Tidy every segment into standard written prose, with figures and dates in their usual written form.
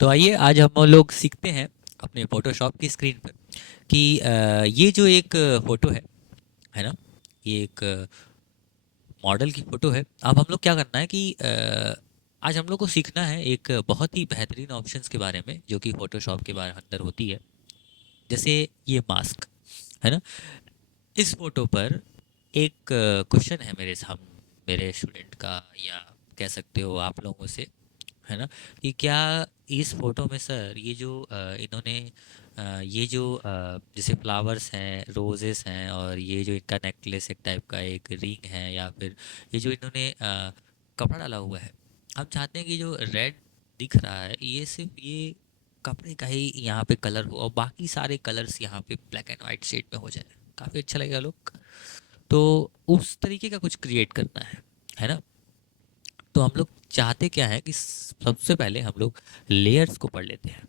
तो आइए आज हम लोग सीखते हैं अपने फ़ोटोशॉप की स्क्रीन पर कि ये जो एक फ़ोटो है ना? ये एक मॉडल की फ़ोटो है। अब हम लोग क्या करना है कि आज हम लोग को सीखना है एक बहुत ही बेहतरीन ऑप्शंस के बारे में जो कि फ़ोटोशॉप के बारे अंदर होती है। जैसे ये मास्क, है ना? इस फ़ोटो पर एक क्वेश्चन है मेरे स्टूडेंट का, या कह सकते हो आप लोगों से, है ना? कि क्या इस फोटो में सर ये जो इन्होंने ये जो जैसे फ्लावर्स हैं, रोजेस हैं, और ये जो इनका नेकलेस एक टाइप का एक रिंग है, या फिर ये जो इन्होंने कपड़ा डाला हुआ है, हम चाहते हैं कि जो रेड दिख रहा है ये सिर्फ ये कपड़े का ही यहाँ पे कलर हो और बाकी सारे कलर्स यहाँ पे ब्लैक एंड वाइट शेड में हो जाए। काफ़ी अच्छा लगेगा लोग। तो उस तरीके का कुछ क्रिएट करना है ना? तो हम लोग चाहते क्या है कि सबसे पहले हम लोग लेयर्स को पढ़ लेते हैं,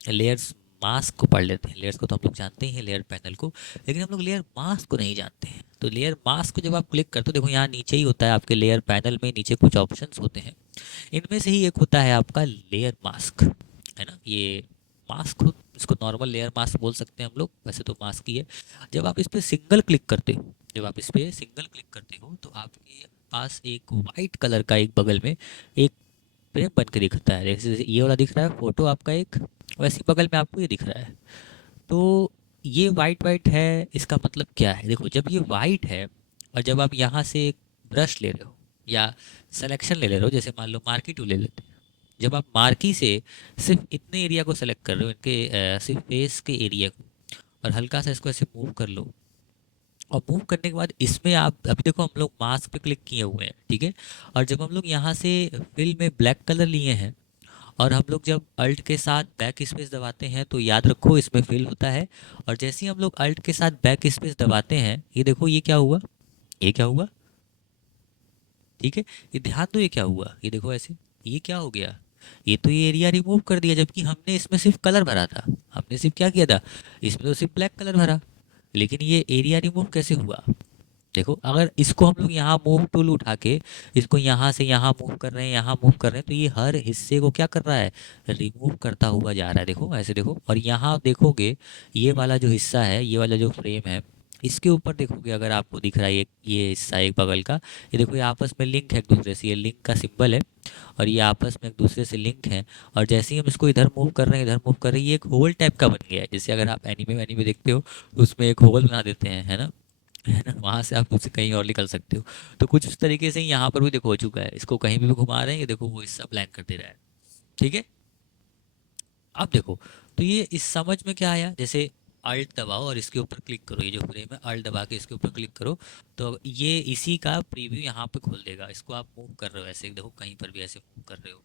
लेयर्स मास्क को पढ़ लेते हैं। लेयर्स को तो हम लोग जानते ही हैं, लेयर पैनल को, लेकिन हम लोग लेयर मास्क को नहीं जानते हैं। तो लेयर मास्क को जब आप क्लिक करते हो, देखो यहाँ नीचे ही होता है आपके लेयर पैनल में, नीचे कुछ ऑप्शंस होते हैं, इनमें से ही एक होता है आपका लेयर मास्क, है ना? ये मास्क हो, इसको नॉर्मल लेयर मास्क बोल सकते हैं हम लोग, वैसे तो मास्क ही है। जब आप इस पर सिंगल क्लिक करते हो, जब आप इस पर सिंगल क्लिक करते हो तो आपके पास एक वाइट कलर का एक बगल में एक फ्रेम बन के दिखता है। जैसे ये वाला दिख रहा है फोटो आपका एक, वैसे बगल में आपको ये दिख रहा है। तो ये वाइट वाइट है, इसका मतलब क्या है? देखो, जब ये वाइट है और जब आप यहाँ से एक ब्रश ले रहे हो या सिलेक्शन ले रहे हो, जैसे मान लो मार्की टूल ले लेते हैं, जब आप मार्की से सिर्फ इतने एरिया को सेलेक्ट कर रहे हो, इनके सिर्फ फेस के एरिया को, और हल्का सा इसको ऐसे मूव कर लो, और मूव करने के बाद इसमें आप अभी देखो हम लोग मास्क पे क्लिक किए हुए हैं, ठीक है? और जब हम लोग यहाँ से फिल में ब्लैक कलर लिए हैं, और हम लोग जब अल्ट के साथ बैक स्पेस दबाते हैं, तो याद रखो इसमें फिल होता है। और जैसे ही हम लोग अल्ट के साथ बैक स्पेस दबाते हैं, ये देखो ये क्या हुआ, ये क्या हुआ, ठीक है? ये ध्यान दो, ये क्या हुआ, ये देखो ऐसे, ये क्या हो गया, ये तो ये एरिया रिमूव कर दिया, जबकि हमने इसमें सिर्फ कलर भरा था। हमने सिर्फ क्या किया था, इसमें तो सिर्फ ब्लैक कलर भरा, लेकिन ये एरिया रिमूव कैसे हुआ? देखो, अगर इसको हम लोग यहाँ मूव टूल उठा के इसको यहाँ से यहाँ मूव कर रहे हैं, यहाँ मूव कर रहे हैं, तो ये हर हिस्से को क्या कर रहा है, रिमूव करता हुआ जा रहा है। देखो ऐसे देखो, और यहाँ देखोगे ये वाला जो हिस्सा है, ये वाला जो फ्रेम है, इसके ऊपर देखोगे अगर आपको दिख रहा है ये हिस्सा एक बगल का, ये देखो, ये आपस में लिंक है एक दूसरे से, ये लिंक का सिंबल है, और ये आपस में एक दूसरे से लिंक है। और जैसे ही हम इसको इधर मूव कर रहे हैं, इधर मूव कर रहे हैं, ये एक होल टाइप का बन गया है। जैसे अगर आप एनीमे एनीमे देखते हो तो उसमें एक होल बना देते हैं, है ना? है ना? वहाँ से आप उससे कहीं और निकल सकते हो। तो कुछ उस तरीके से ही यहाँ पर भी देखो हो चुका है, इसको कहीं भी घुमा रहे हैं, ये देखो वो हिस्सा ब्लैंक कर दे रहा है, ठीक है? अब देखो, तो ये इस समझ में क्या आया? जैसे अल्ट दबाओ और इसके ऊपर क्लिक करो, ये जो फ्रेम है अल्ट दबा के इसके ऊपर क्लिक करो, तो ये इसी का प्रीव्यू यहाँ पे खोल देगा। इसको आप मूव कर रहे हो ऐसे, देखो कहीं पर भी ऐसे मूव कर रहे हो,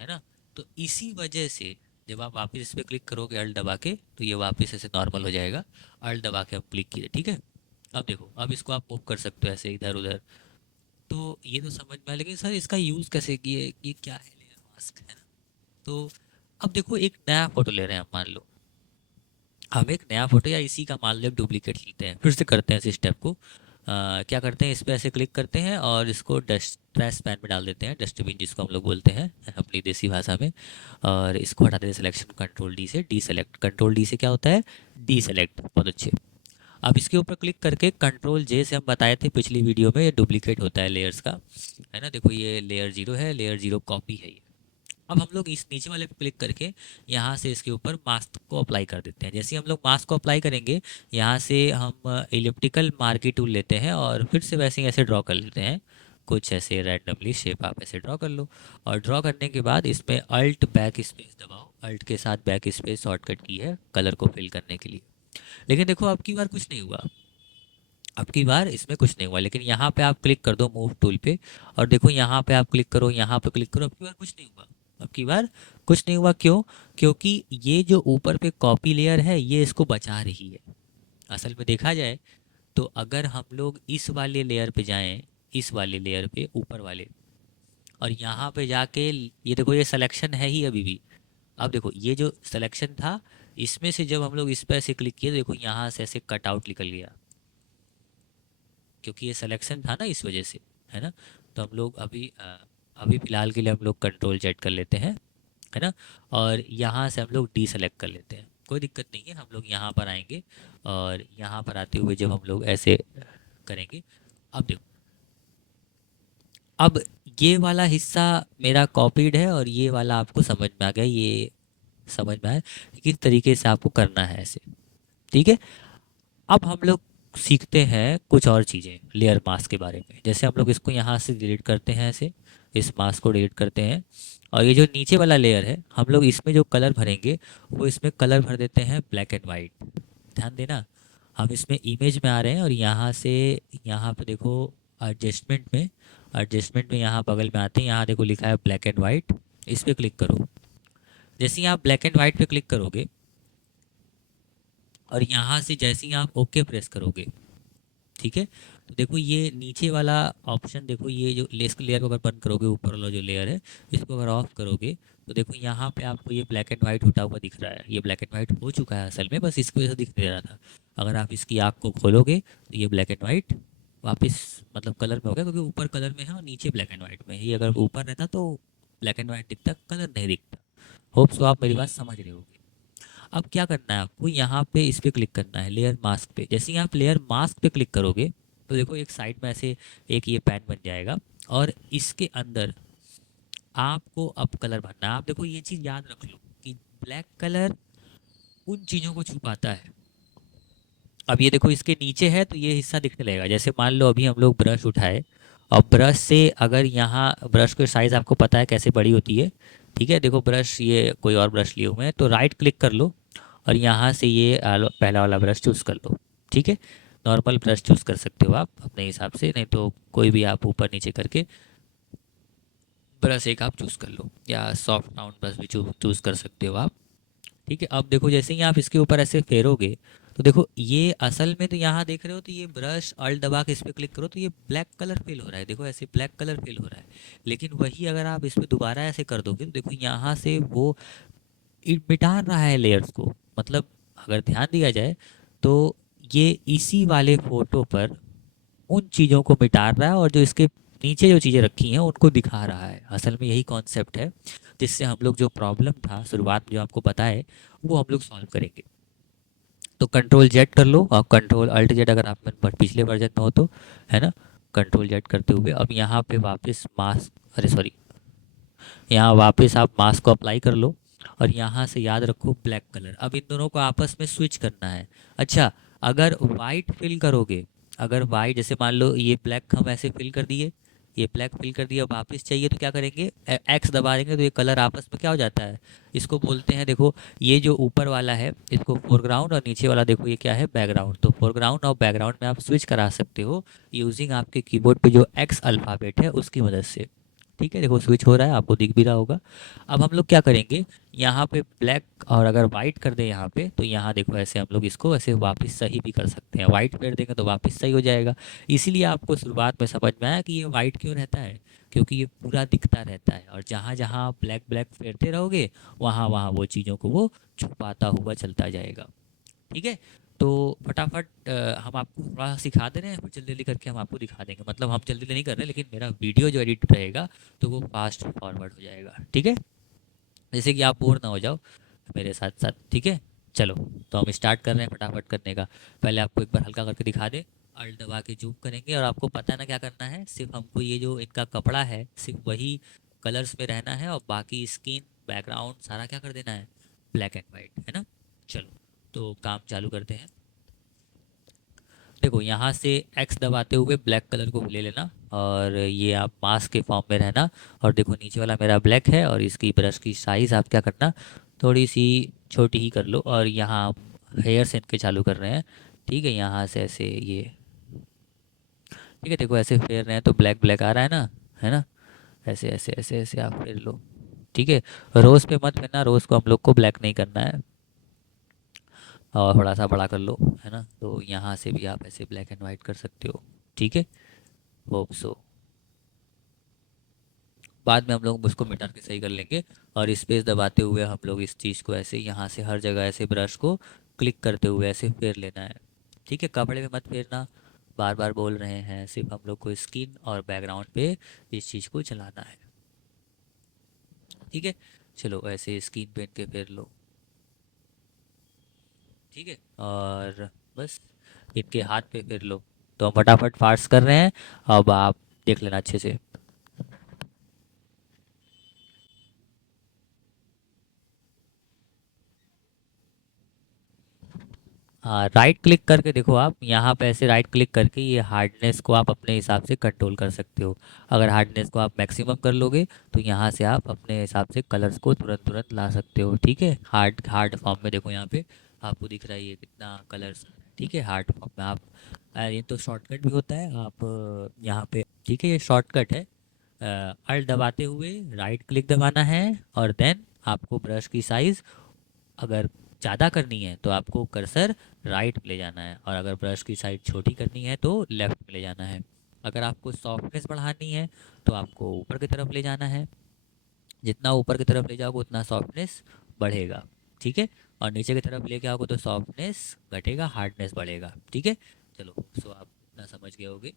है ना? तो इसी वजह से जब आप वापस इस पर क्लिक करोगे अल्ट दबा के, तो ये वापस ऐसे नॉर्मल हो जाएगा। अल्ट दबा के आप क्लिक किए, ठीक है? अब देखो, अब इसको आप मूव कर सकते हो ऐसे इधर उधर। तो ये तो समझ में आया, लेकिन सर इसका यूज़ कैसे किए, ये क्या है लेयर मास्क, है ना? तो अब देखो, एक नया फोटो ले रहे हैं हम, मान लो हम एक नया फोटो या इसी का मान लो एक डुप्लीकेट लेते हैं, फिर से करते हैं इस स्टेप को। क्या करते हैं, इस पर ऐसे क्लिक करते हैं और इसको डस्ट ट्रैश पैन में डाल देते हैं, डस्टबिन जिसको हम लोग बोलते हैं अपनी देसी भाषा में। और इसको हटा देते हैं सिलेक्शन कंट्रोल डी से, डी सेलेक्ट, कंट्रोल डी से क्या होता है, डी सेलेक्ट, बहुत अच्छे। अब इसके ऊपर क्लिक करके कंट्रोल जे से हम बताए थे पिछली वीडियो में, ये डुप्लीकेट होता है लेयर्स का, है ना? देखो ये लेयर जीरो है, लेयर जीरो कॉपी है ये। अब हम लोग इस नीचे वाले पे क्लिक करके यहाँ से इसके ऊपर मास्क को अप्लाई कर देते हैं। जैसे ही हम लोग मास्क को अप्लाई करेंगे, यहाँ से हम इलिप्टिकल मार्की टूल लेते हैं और फिर से वैसे ही ऐसे ड्रॉ कर लेते हैं, कुछ ऐसे रैंडमली शेप आप ऐसे ड्रॉ कर लो। और ड्रॉ करने के बाद इसमें अल्ट बैक स्पेस दबाओ, अल्ट के साथ बैक स्पेस शॉर्टकट की है कलर को फिल करने के लिए। लेकिन देखो अब की बार कुछ नहीं हुआ, अब की बार इसमें कुछ नहीं हुआ, लेकिन यहाँ पे आप क्लिक कर दो मूव टूल पे, और देखो यहाँ पे आप क्लिक करो, यहाँ पे क्लिक करो, अब की बार कुछ नहीं हुआ। अब की बार कुछ नहीं हुआ, क्यों? क्योंकि ये जो ऊपर पे कॉपी लेयर है ये इसको बचा रही है। असल में देखा जाए तो अगर हम लोग इस वाले लेयर पे जाएं, इस वाले लेयर पे ऊपर वाले, और यहाँ पे जाके ये देखो, ये सिलेक्शन है ही अभी भी। अब देखो ये जो सिलेक्शन था, इसमें से जब हम लोग इस पे ऐसे क्लिक किए, तो देखो यहाँ से ऐसे कट आउट निकल गया, क्योंकि ये सिलेक्शन था ना, इस वजह से, है ना? तो हम लोग अभी अभी फ़िलहाल के लिए हम लोग कंट्रोल जेड कर लेते हैं, है ना। और यहाँ से हम लोग डी सेलेक्ट कर लेते हैं, कोई दिक्कत नहीं है। हम लोग यहाँ पर आएंगे और यहाँ पर आते हुए जब हम लोग ऐसे करेंगे, अब देखो, अब ये वाला हिस्सा मेरा कॉपीड है और ये वाला आपको समझ में आ गया, ये समझ में आया कि किस तरीके से आपको करना है ऐसे। ठीक है, अब हम लोग सीखते हैं कुछ और चीज़ें लेयर मास्क के बारे में। जैसे हम लोग इसको यहाँ से डिलीट करते हैं ऐसे, इस मास्क को डिलीट करते हैं, और ये जो नीचे वाला लेयर है हम लोग इसमें जो कलर भरेंगे वो इसमें कलर भर देते हैं ब्लैक एंड वाइट। ध्यान देना, हम इसमें इमेज में आ रहे हैं और यहाँ से यहाँ पे देखो एडजस्टमेंट में यहाँ बगल में आते हैं, यहाँ देखो लिखा है ब्लैक एंड वाइट, इस पर क्लिक करो। जैसे ही आप ब्लैक एंड वाइट पे क्लिक करोगे और यहाँ से जैसे ही आप ओके प्रेस करोगे, ठीक है, तो देखो ये नीचे वाला ऑप्शन, देखो ये जो लेस लेयर को अगर बंद करोगे, ऊपर वाला जो लेयर है इसको अगर ऑफ करोगे तो देखो यहाँ पे आपको ये ब्लैक एंड वाइट उठा हुआ दिख रहा है। ये ब्लैक एंड वाइट हो चुका है असल में, बस इसकी वजह से दिख नहीं रहा था। अगर आप इसकी आँख को खोलोगे तो ये ब्लैक एंड वाइट वापस मतलब कलर में हो गया, क्योंकि ऊपर कलर में है और नीचे ब्लैक एंड वाइट में है। ये अगर ऊपर रहता तो ब्लैक एंड वाइट दिखता, कलर नहीं दिखता। होप सो आप मेरी बात समझ रहे होगे। अब क्या करना है आपको, यहाँ पे इस पे क्लिक करना है लेयर मास्क पे। जैसे ही आप लेयर मास्क पे क्लिक करोगे तो देखो एक साइड में ऐसे एक ये पैन बन जाएगा और इसके अंदर आपको अब कलर भरना है। आप देखो ये चीज़ याद रख लो कि ब्लैक कलर उन चीज़ों को छुपाता है। अब ये देखो इसके नीचे है तो ये हिस्सा दिखने लगेगा। जैसे मान लो अभी हम लोग ब्रश उठाए और ब्रश से अगर यहाँ ब्रश की साइज़ आपको पता है कैसे बड़ी होती है, ठीक है, देखो ब्रश ये कोई और ब्रश लिए हुए हैं तो राइट क्लिक कर लो और यहाँ से ये पहला वाला ब्रश चूज़ कर लो। ठीक है, नॉर्मल ब्रश चूज़ कर सकते हो आप अपने हिसाब से, नहीं तो कोई भी आप ऊपर नीचे करके ब्रश एक आप चूज़ कर लो, या सॉफ्ट राउंड ब्रश भी चूज़ कर सकते हो आप। ठीक है, अब देखो जैसे ही आप इसके ऊपर ऐसे फेरोगे तो देखो ये असल में तो यहाँ देख रहे हो तो ये ब्रश अल्ट दबा के इस पर क्लिक करो तो ये ब्लैक कलर फिल हो रहा है, देखो ऐसे ब्लैक कलर फिल हो रहा है। लेकिन वही अगर आप इस पर दोबारा ऐसे कर दोगे तो देखो यहाँ से वो मिटा रहा है लेयर्स को। मतलब अगर ध्यान दिया जाए तो ये इसी वाले फोटो पर उन चीज़ों को मिटा रहा है और जो इसके नीचे जो चीज़ें रखी हैं उनको दिखा रहा है। असल में यही कॉन्सेप्ट है जिससे हम लोग जो प्रॉब्लम था शुरुआत में जो आपको पता है वो हम लोग सॉल्व करेंगे। तो कंट्रोल जेड कर लो और कंट्रोल अल्ट जेड अगर आप पिछले वर्जन में हो तो, है ना। कंट्रोल जेड करते हुए अब यहाँ पे वापस मास्क, अरे सॉरी, यहाँ वापस आप मास्क को अप्लाई कर लो और यहाँ से याद रखो ब्लैक कलर। अब इन दोनों को आपस में स्विच करना है। अच्छा, अगर वाइट फिल करोगे, अगर वाइट जैसे मान लो ये ब्लैक हम ऐसे फिल कर दिए, ये ब्लैक फिल कर दिया, वापस चाहिए तो क्या करेंगे, एक्स दबा देंगे तो ये कलर आपस में क्या हो जाता है, इसको बोलते हैं, देखो ये जो ऊपर वाला है इसको फोरग्राउंड और नीचे वाला देखो ये क्या है, बैकग्राउंड। तो फोरग्राउंड और बैकग्राउंड में आप स्विच करा सकते हो यूजिंग आपके कीबोर्ड पे जो एक्स अल्फ़ाबेट है उसकी मदद से। ठीक है, देखो स्विच हो रहा है, आपको दिख भी रहा होगा। अब हम लोग क्या करेंगे, यहाँ पे ब्लैक और अगर वाइट कर दें यहाँ पे तो यहाँ देखो ऐसे हम लोग इसको ऐसे वापस सही भी कर सकते हैं। वाइट कर देंगे तो वापस सही हो जाएगा। इसीलिए आपको शुरुआत में समझ में आया कि ये वाइट क्यों रहता है, क्योंकि ये पूरा दिखता रहता है और जहाँ जहाँ आप ब्लैक ब्लैक फेरते रहोगे वहाँ वहाँ वो चीज़ों को वो छुपाता हुआ चलता जाएगा। ठीक है, तो फटाफट हम आपको थोड़ा सा सिखा दे रहे हैं, फिर जल्दी जल्दी करके हम आपको दिखा देंगे। मतलब हम जल्दी जल्दी नहीं कर रहे, लेकिन मेरा वीडियो जो एडिट रहेगा तो वो फास्ट फॉरवर्ड हो जाएगा। ठीक है, जैसे कि आप बोर ना हो जाओ मेरे साथ साथ। ठीक है, चलो तो हम स्टार्ट कर रहे हैं फटाफट करने का। पहले आपको एक बार हल्का करके दिखा दे, अल्ट दबा के जूम करेंगे और आपको पता है ना क्या करना है, सिर्फ हमको ये जो इनका कपड़ा है सिर्फ वही कलर्स में रहना है और बाकी स्किन बैकग्राउंड सारा क्या कर देना है, ब्लैक एंड वाइट, है ना। चलो तो काम चालू करते हैं। देखो यहाँ से एक्स दबाते हुए ब्लैक कलर को ले लेना और ये आप मास्क के फॉर्म में रहना। और देखो नीचे वाला मेरा ब्लैक है और इसकी ब्रश की साइज़ आप क्या करना, थोड़ी सी छोटी ही कर लो। और यहाँ हेयर से इनके चालू कर रहे हैं, ठीक है, यहाँ से ऐसे ये, ठीक है, देखो ऐसे फेर रहे हैं तो ब्लैक ब्लैक आ रहा है ना, है ना। ऐसे ऐसे ऐसे ऐसे आप फेर लो। ठीक है, रोज़ पे मत फेरना, रोज़ को हम लोग को ब्लैक नहीं करना है। और थोड़ा सा बड़ा कर लो, है ना। तो यहाँ से भी आप ऐसे ब्लैक एंड वाइट कर सकते हो। ठीक है, होप सो बाद में हम लोग उसको मिटा के सही कर लेंगे। और स्पेस दबाते हुए हम लोग इस चीज़ को ऐसे यहाँ से हर जगह ऐसे ब्रश को क्लिक करते हुए ऐसे फेर लेना है। ठीक है, कपड़े में मत फेरना, बार बार बोल रहे हैं, सिर्फ हम लोग को स्किन और बैकग्राउंड पे इस चीज़ को चलाना है। ठीक है, चलो ऐसे स्क्रीन पे इनके फेर लो, ठीक है। और बस इनके हाथ पे फेर लो। तो हम फटाफट फास्ट कर रहे हैं, अब आप देख लेना अच्छे से। हाँ, राइट क्लिक करके देखो, आप यहाँ पे ऐसे राइट क्लिक करके ये हार्डनेस को आप अपने हिसाब से कंट्रोल कर सकते हो। अगर हार्डनेस को आप मैक्सिमम कर लोगे तो यहाँ से आप अपने हिसाब से कलर्स को तुरंत तुरंत ला सकते हो, ठीक है। हार्ड हार्ड फॉर्म में देखो, यहाँ पे आपको दिख रहा है ये कितना कलर्स, ठीक है। हार्ड फॉर्म में आप ये तो शॉर्टकट भी होता है, आप यहाँ पे, ठीक है, ये शॉर्टकट है। अल्ट दबाते हुए राइट क्लिक दबाना है, और देन आपको ब्रश की साइज़ अगर ज़्यादा करनी है तो आपको कर्सर राइट में ले जाना है, और अगर ब्रश की साइज छोटी करनी है तो लेफ़्ट में ले जाना है। अगर आपको सॉफ्टनेस बढ़ानी है तो आपको ऊपर की तरफ ले जाना है। जितना ऊपर की तरफ ले जाओगे उतना सॉफ्टनेस बढ़ेगा, ठीक है। और नीचे की तरफ लेके आओगे तो सॉफ्टनेस घटेगा, हार्डनेस बढ़ेगा, ठीक है। चलो, सो आप इतना समझ गए होगे।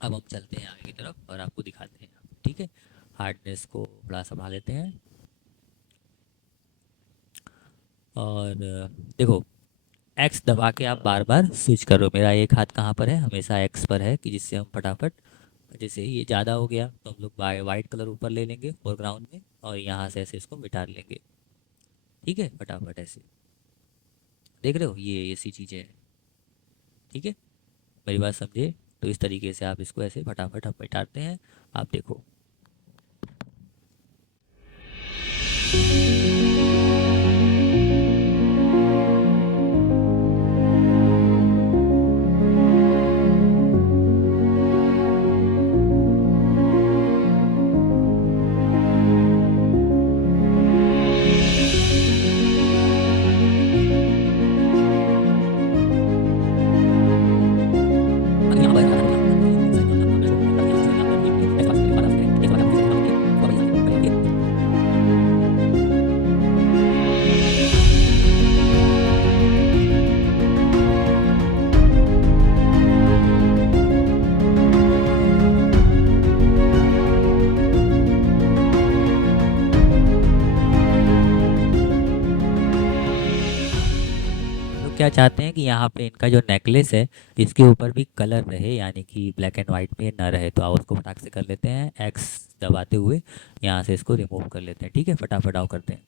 अब हम चलते हैं आगे की तरफ और आपको दिखाते हैं, ठीक है। हार्डनेस को थोड़ा संभाल लेते हैं। और देखो, एक्स दबा के आप बार बार स्विच करो। मेरा एक हाथ कहाँ पर है, हमेशा एक्स पर है, कि जिससे हम फटाफट, जैसे ये ज़्यादा हो गया तो हम लोग वाइट कलर ऊपर ले लेंगे फोरग्राउंड में, और यहाँ से ऐसे इसको मिटा लेंगे, ठीक है। फटाफट ऐसे देख रहे हो, ये ऐसी चीज़ें हैं, ठीक है। मेरी बात समझे? तो इस तरीके से आप इसको ऐसे फटाफट हम मिटाते हैं। आप देखो, लोग क्या चाहते हैं कि यहाँ पे इनका जो नेकलेस है इसके ऊपर भी कलर रहे, यानी कि ब्लैक एंड वाइट में ना रहे। तो आप उसको फटाक से कर लेते हैं, एक्स दबाते हुए यहाँ से इसको रिमूव कर लेते हैं, ठीक है। फटाफट आओ करते हैं।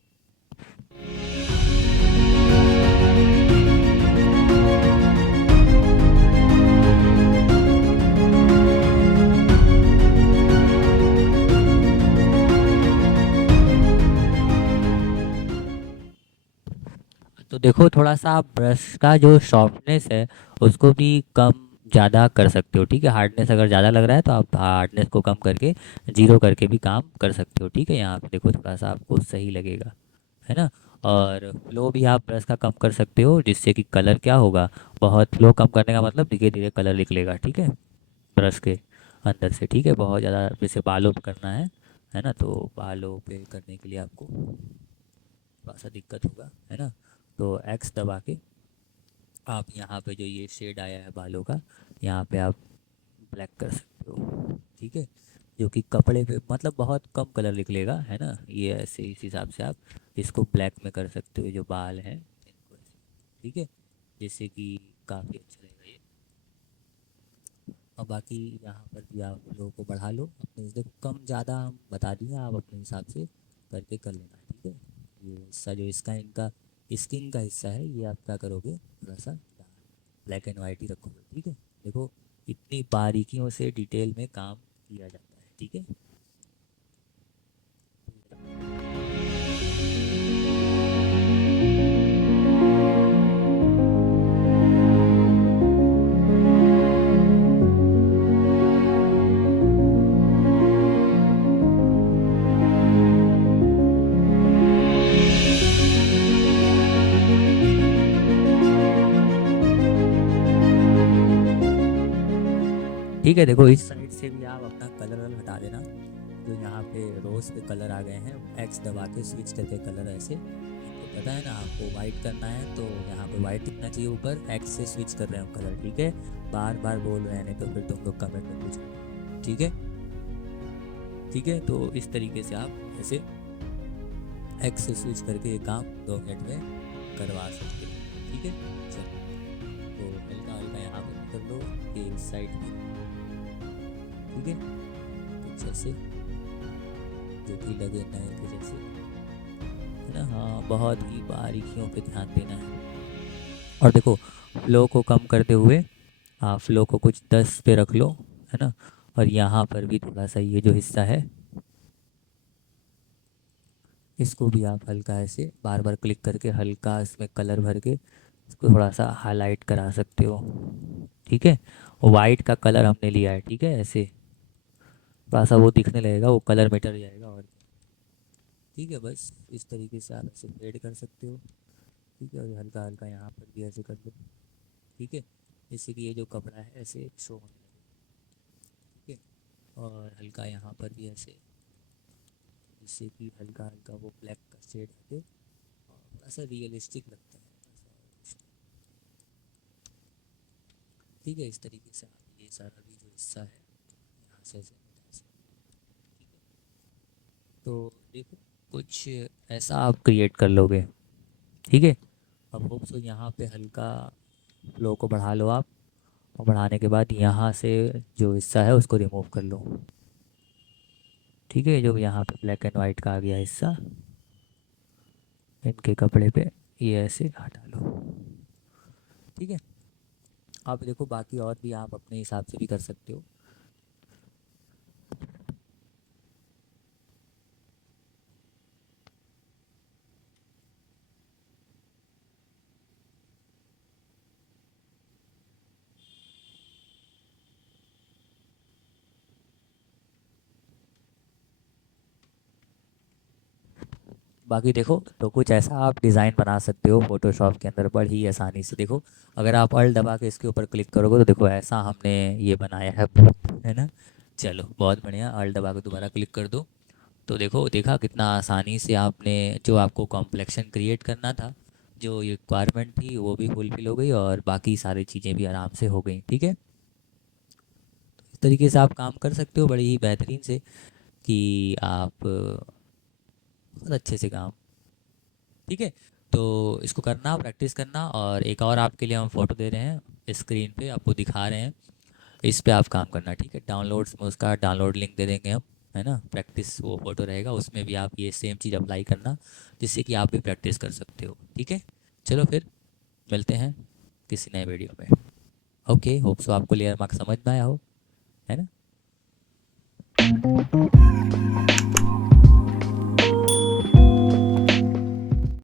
तो देखो, थोड़ा सा आप ब्रश का जो सॉफ्टनेस है उसको भी कम ज़्यादा कर सकते हो, ठीक है। हार्डनेस अगर ज़्यादा लग रहा है तो आप हार्डनेस को कम करके जीरो करके भी काम कर सकते हो, ठीक है। यहाँ पे देखो, थोड़ा सा आपको सही लगेगा, है ना। और फ्लो भी आप ब्रश का कम कर सकते हो, जिससे कि कलर क्या होगा, बहुत फ्लो कम करने का मतलब धीरे धीरे कलर निकलेगा, ठीक है, ब्रश के अंदर से, ठीक है। बहुत ज़्यादा जैसे बालों पे करना है ना, तो बालों पे करने के लिए आपको थोड़ा सा दिक्कत होगा, है ना। तो एक्स दबा के आप यहाँ पे जो ये शेड आया है बालों का, यहाँ पे आप ब्लैक कर सकते हो, ठीक है। जो कि कपड़े पे मतलब बहुत कम कलर निकलेगा, है ना। ये ऐसे इस हिसाब से आप इसको ब्लैक में कर सकते हो, जो बाल हैं इनको ऐसे, ठीक है, जिससे कि काफ़ी अच्छा लगेगा ये। और बाकी यहाँ पर भी आप लोगों को बढ़ा लो अपने, देखो कम ज़्यादा हम बता दिए, आप अपने हिसाब से करके कर लेना, ठीक है। ये हिस्सा जो इसका इनका स्किन का हिस्सा है, ये आप क्या करोगे, थोड़ा सा ब्लैक एंड वाइट ही रखोगे, ठीक है। देखो, इतनी बारीकियों से डिटेल में काम किया जाता है, ठीक है। ठीक है, देखो इस साइड से भी आप अपना कलर वलर हटा देना। जो यहाँ पे रोज पे कलर आ गए हैं, एक्स दबा के स्विच करके कलर ऐसे, तो पता है ना, आपको वाइट करना है तो यहाँ पे वाइट दिखना चाहिए ऊपर, एक्स से स्विच कर रहे हैं हम कलर, ठीक है। बार बार बोल रहे हैं, नहीं तो फिर तुम लोग कमेंट में पूछो, ठीक है। ठीक है, तो इस तरीके से आप ऐसे एक्स से स्विच करके ये काम 2 मिनट में करवा सकते हो। ठीक है, चलो तो हल्का हल्का यहाँ पर कर लो ये इस साइड में। ठीक है, कुछ ऐसे जो कि लगे नए के जैसे, है ना। हाँ, बहुत ही बारीकियों पे ध्यान देना है। और देखो फ्लो को कम करते हुए आप फ्लो को कुछ 10 पे रख लो, है ना। और यहाँ पर भी थोड़ा सा ये जो हिस्सा है इसको भी आप हल्का ऐसे बार बार क्लिक करके हल्का इसमें कलर भर के इसको थोड़ा सा हाईलाइट करा सकते हो। ठीक है, वाइट का कलर हमने लिया है। ठीक है, ऐसे थोड़ा सा वो दिखने लगेगा, वो कलर मिट जाएगा। और ठीक है, बस इस तरीके से आप इसे फेड कर सकते हो। ठीक है, और हल्का हल्का यहाँ पर भी ऐसे कर लो। ठीक है, जिससे कि ये जो कपड़ा है ऐसे शो होने लगे। ठीक है, और हल्का यहाँ पर भी ऐसे, जिससे कि हल्का हल्का वो ब्लैक का शेड हटे और थोड़ा सा रियलिस्टिक लगता है ऐसा। ठीक है, इस तरीके से आप ये सारा भी जो हिस्सा है यहाँ से ऐसे हटा सकते हैं। ठीक है, तो देखो कुछ ऐसा आप क्रिएट कर लोगे। ठीक है, अब होप सो यहाँ पे हल्का फ्लो को बढ़ा लो आप, और बढ़ाने के बाद यहाँ से जो हिस्सा है उसको रिमूव कर लो। ठीक है, जो यहाँ पे ब्लैक एंड वाइट का आ गया हिस्सा इनके कपड़े पे ये ऐसे हटा लो। ठीक है, आप देखो बाकी और भी आप अपने हिसाब से भी कर सकते हो। बाकी देखो तो कुछ ऐसा आप डिज़ाइन बना सकते हो फोटोशॉप के अंदर बड़ी आसानी से। देखो अगर आप अल्ट दबा के इसके ऊपर क्लिक करोगे तो देखो ऐसा हमने ये बनाया है ना। चलो बहुत बढ़िया, अल्ट दबा के दोबारा क्लिक कर दो तो देखो देखा कितना आसानी से आपने जो आपको कॉम्प्लेक्शन क्रिएट करना था, जो रिक्वायरमेंट थी वो भी फुलफिल हो गई और बाकी सारी चीज़ें भी आराम से हो गई। ठीक है, इस तरीके से आप काम कर सकते हो बड़ी ही बेहतरीन से कि आप बहुत अच्छे से काम। ठीक है, तो इसको करना प्रैक्टिस करना, और एक और आपके लिए हम फ़ोटो दे रहे हैं स्क्रीन पे आपको दिखा रहे हैं, इस पे आप काम करना। ठीक है, डाउनलोड्स में उसका डाउनलोड लिंक दे देंगे हम, है ना। प्रैक्टिस वो फ़ोटो रहेगा, उसमें भी आप ये सेम चीज़ अप्लाई करना जिससे कि आप भी प्रैक्टिस कर सकते हो। ठीक है, चलो फिर मिलते हैं किसी नए वीडियो में। ओके, होप सो आपको लेयर मार्क समझ में आया हो, है ना।